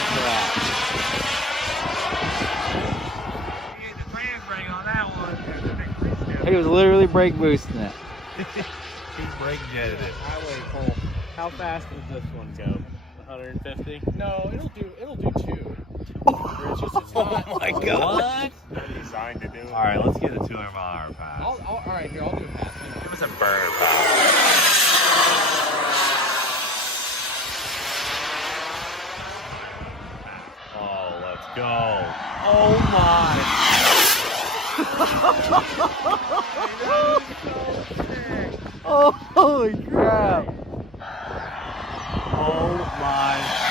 crap. You get the brake brake on that one. He was literally brake boosting it. He brake jetted it. Highway pull. How fast does this one go? 150? No, it'll do 2. Oh my god. What? Designed to do it. All right, let's get a 200-mile-an-hour pass. All right, here, I'll do a pass. Give us a burner pass. Oh, let's go. Oh my. Oh, holy crap. Oh my.